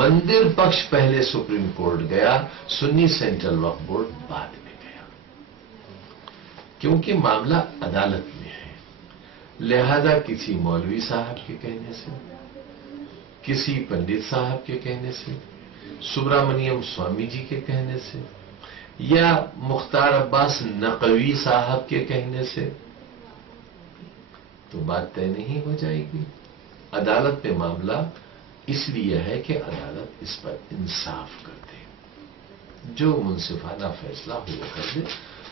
مندر پکش پہلے supreme court گیا، سنی سینٹرل وقف بورڈ بعد میں گیا، کیونکہ معاملہ عدالت میں ہے۔ لہذا کسی مولوی صاحب کے کہنے سے، کسی پنڈت صاحب کے کہنے سے، سبرامنیم سوامی جی کے کہنے سے، یا مختار عباس نقوی صاحب کے کہنے سے تو بات طے نہیں ہو جائے گی۔ عدالت میں معاملہ اس لیے ہے کہ عدالت اس پر انصاف کر دے، جو منصفانہ فیصلہ ہوا کر دے۔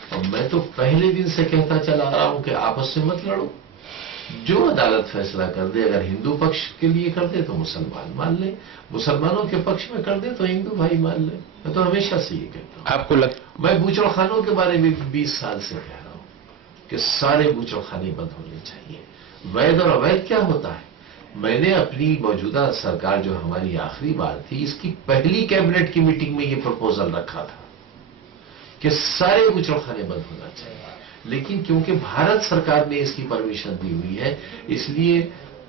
اور میں تو پہلے دن سے کہتا چلا رہا ہوں کہ آپس سے مت لڑو، جو عدالت فیصلہ کر دے، اگر ہندو پکش کے لیے کر دے تو مسلمان مان لیں، مسلمانوں کے پکش میں کر دے تو ہندو بھائی مان لیں۔ میں تو ہمیشہ سے یہ کہتا ہوں۔ آپ کو میں بوچڑ خانوں کے بارے میں 20 سال سے کہہ رہا ہوں کہ سارے بوچڑ خانے بند ہونے چاہیے۔ وید اور اوید کیا ہوتا ہے؟ میں نے اپنی موجودہ سرکار جو ہماری آخری بار تھی، اس کی پہلی کیبنٹ کی میٹنگ میں یہ پرپوزل رکھا تھا کہ سارے بوچڑ خانے بند ہونا چاہیے، لیکن کیونکہ بھارت سرکار نے اس کی پرمیشن دی ہوئی ہے، اس لیے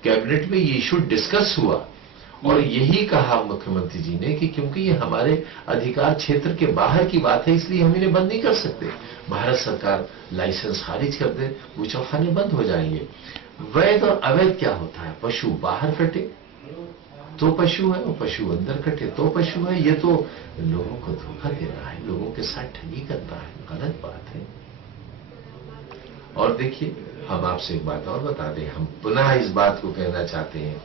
کیبنٹ میں یہ ایشو ڈسکس ہوا اور یہی کہا مکھیہ منتری جی نے کہ کیونکہ یہ ہمارے ادھیکار چھیتر کے باہر کی بات ہے، اس لیے ہم انہیں بند نہیں کر سکتے۔ بھارت سرکار لائسنس خارج کر دے، بوچڑ خانے بند ہو جائیں گے۔ وید اور اوید کیا ہوتا ہے؟ پشو باہر کٹے تو پشو ہے، اور پشو اندر کٹے تو پشو ہے۔ یہ تو لوگوں کو دھوکہ دینا ہے، لوگوں کے ساتھ ٹھگی کرنا ہے، غلط بات ہے۔ اور دیکھیے، ہم آپ سے ایک بات اور بتا دیں، ہم پناہ اس بات کو کہنا چاہتے ہیں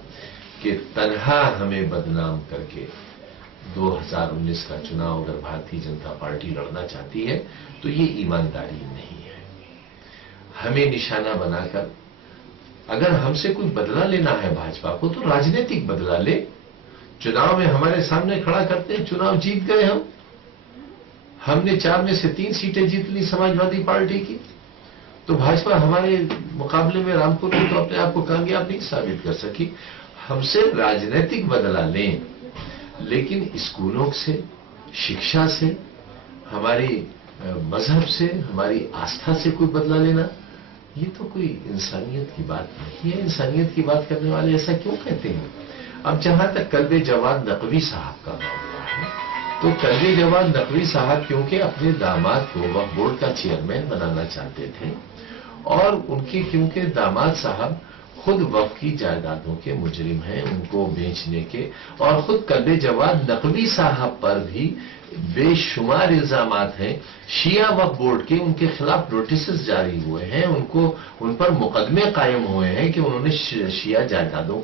کہ تنہا ہمیں بدنام کر کے 2019 کا چناؤ اگر بھارتی جنتا پارٹی لڑنا چاہتی ہے تو یہ ایمانداری نہیں ہے۔ ہمیں نشانہ بنا کر اگر ہم سے کوئی بدلہ لینا ہے بھاجپا کو تو راجنیتک بدلہ لے، چناؤ میں ہمارے سامنے کھڑا کرتے ہیں، چناؤ جیت گئے ہم نے 4 میں سے 3 سیٹیں جیت لی سماجوادی پارٹی کی، تو بھاجپا ہمارے مقابلے میں رامپور میں تو اپنے آپ کو کامیاب نہیں ثابت کر سکی۔ ہم سے راجنیتک بدلہ لیں، لیکن اسکولوں سے، شکشا سے، ہماری مذہب سے، ہماری آستھا سے کوئی بدلہ لینا، یہ تو کوئی انسانیت کی بات نہیں ہے۔ انسانیت کی بات کرنے والے ایسا کیوں کہتے ہیں؟ اب جہاں تک کلب جواد نقوی صاحب کا معاملہ ہے، تو کلب جواد نقوی صاحب کیونکہ اپنے داماد کو وقف بورڈ کا چیئرمین بنانا چاہتے تھے، اور ان کی کیونکہ داماد صاحب خود وقف کی جائیدادوں کے مجرم ہیں، ان کو بیچنے کے، اور خود کلب جواد نقوی صاحب پر بھی بے شمار الزامات ہیں، شیعہ وقف بورڈ کے ان کے خلاف نوٹسز جاری ہوئے ہیں، ان پر مقدمے قائم ہوئے ہیں کہ انہوں نے شیعہ جائیدادوں کو